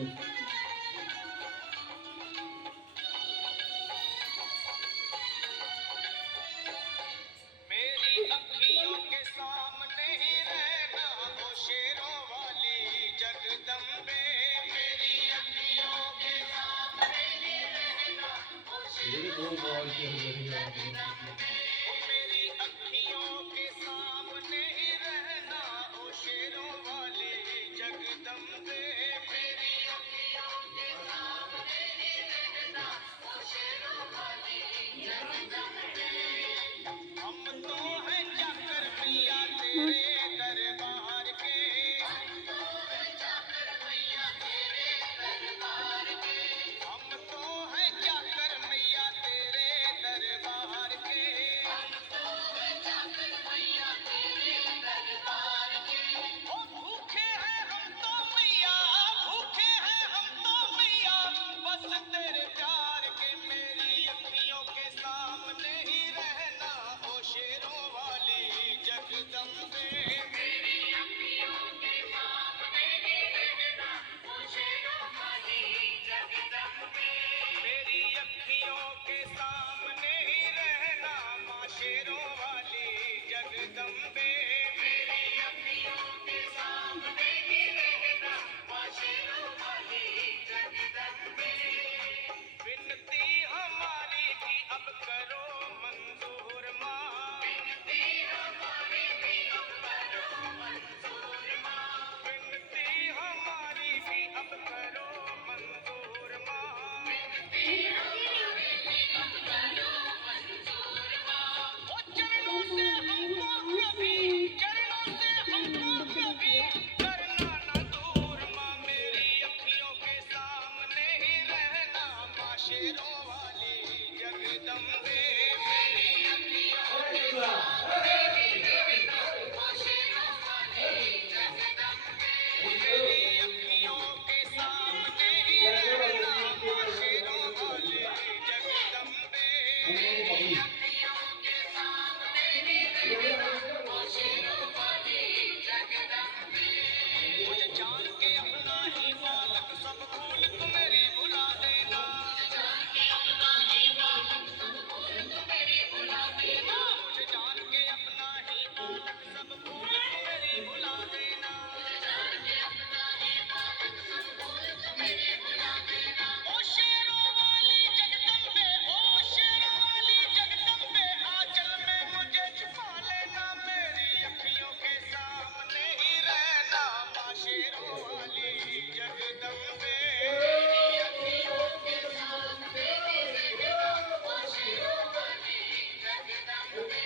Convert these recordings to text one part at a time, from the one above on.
मेरी अखियों के सामने ही रहना ओ शेरों वाली जगदम्बे, मेरी अखियों के सामने ही रहना ओ शेरों वाली जगदम्बे, ओ मेरी अखियों के सामने ही रहना ओ शेरों वाली जगदम्बे, मेरी अखियों के सामने ही रहना ओ शेरों वाली जगदम्बे। हम तो हैं जाकर मैया तेरे दरबार के, हम तो हैं जाकर मैया तेरे दरबार के, हम तो हैं जाकर मैया तेरे दरबार के, हम तो हैं जाकर मैया तेरे दरबार के। ओ भूखे हैं हम तो मैया, भूखे हैं हम तो मैया, बस तेरे प्यार के, मेरी अखियों के सामने ही रहना ओ शेरों वाली जगदम्बे, मेरी अखियों के सामने ही रहना ओ शेरों वाली जगदम्बे, मेरी अखियों के सामने ही रहना मां शेरों वाली जगदम्बे, मेरी अखियों के सामने ही रहना मां शेरों वाली जगदम्बे। विनती हमारी भी अब करो मंजूर माँ, विनती हमारी भी अब करो मंजूर माँ, विनती हमारी भी अब करो मंजूर माँ, विनती हमारी भी अब करो मंजूर माँ। ओ चरणों से हमको कभी, चरणों से हमको कभी करना न दूर माँ, मेरी अखियों के सामने ही रहना माँ शेरों वाली जगदम्बे, मेरी अखियों के सामने ही रहना माँ शेरों वाली जगदम्बे, मेरी अखियों के सामने ही रहना माँ शेरों वाली जगदम्बे, मेरी अखियों के सामने ही रहना माँ शेरों वाली जगदम्बे। मुझे जान के अपना ही बालक सब भूल तू मेरी भुला देना, मुझे जान के अपना ही बालक सब भूल तू मेरी भुला देना, मुझे जान के अपना ही बालक सब भूल तू मेरी भुला देना, मुझे जान के अपना ही बालक सब भूल तू मेरी भुला देना। ओ शेरों वाली जगदम्बे, ओ शेरों वाली जगदम्बे, आंचल में मुझे छुपा लेना, मेरी अखियों के सामने ही रहना माँ शेरों वाली जगदम्बे, मेरी अखियों के सामने ही रहना माँ शेरों वाली जगदम्बे,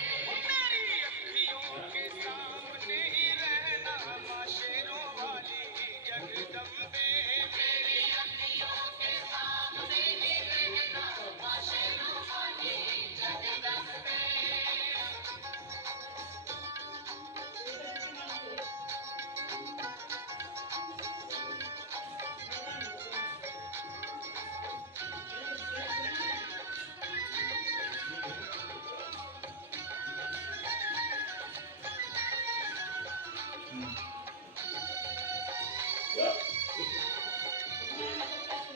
मेरी अखियों के सामने ही रहना माँ शेरों वाली जगदम्बे, मेरी अखियों के सामने ही रहना माँ शेरों वाली जगदम्बे।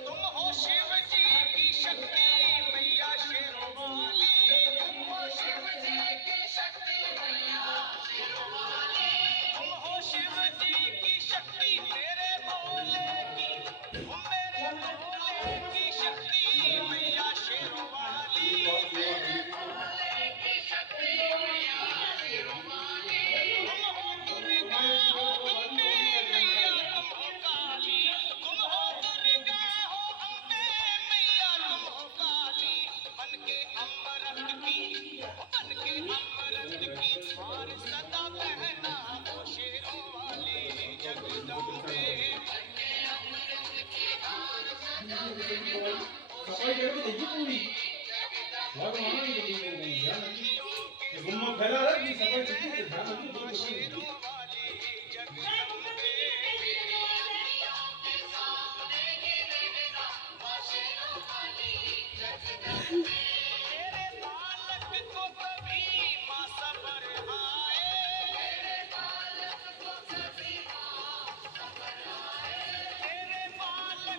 तुम हो शिव जी की शक्ति मैया शेरों वाली, तुम हो शिव जी की शक्ति मैया शेरों वाली, तुम हो शिव जी की शक्ति मेरे भोले की, तुम मेरे भोले की शक्ति मैया शेरों वाली, मेरे भोले की शक्ति मैया शेरों वाली, तुम हो दुर्गा हो अम्बे मैया, तुम हो काली, तुम हो दुर्गा हो अम्बे मैया, तुम हो काली, बनके अमृत की, बनके अमृत की धार सदा बहना ओ शेरों वाली जगदम्बे, बनके अमृत की धार सदा बहना ओ शेरों वाली जगदम्बे, मेरी अखियों के सामने ही रहना माँ शेरों वाली जगदम्बे, मेरी अखियों के सामने ही रहना माँ शेरों वाली जगदम्बे। तेरे बालक को कभी माँ सबर आए, तेरे बालक को कभी माँ सबर आए, तेरे बालक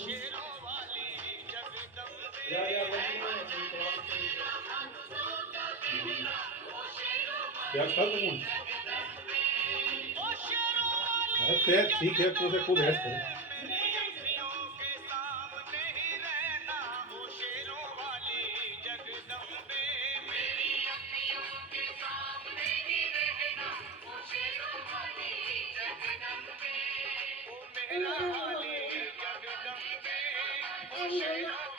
शेरों वाली जगदम्बे क्या था तुम ओ शेरों वाली ते ठीक है तो से खूब हेस करे मेरी अखियों के सामने ही रहना ओ शेरों वाली जगदम्बे मेरी अखियों के सामने ही रहना ओ शेरों वाली जगदम्बे ओ मेरा वाली जगदम्बे ओ शेरों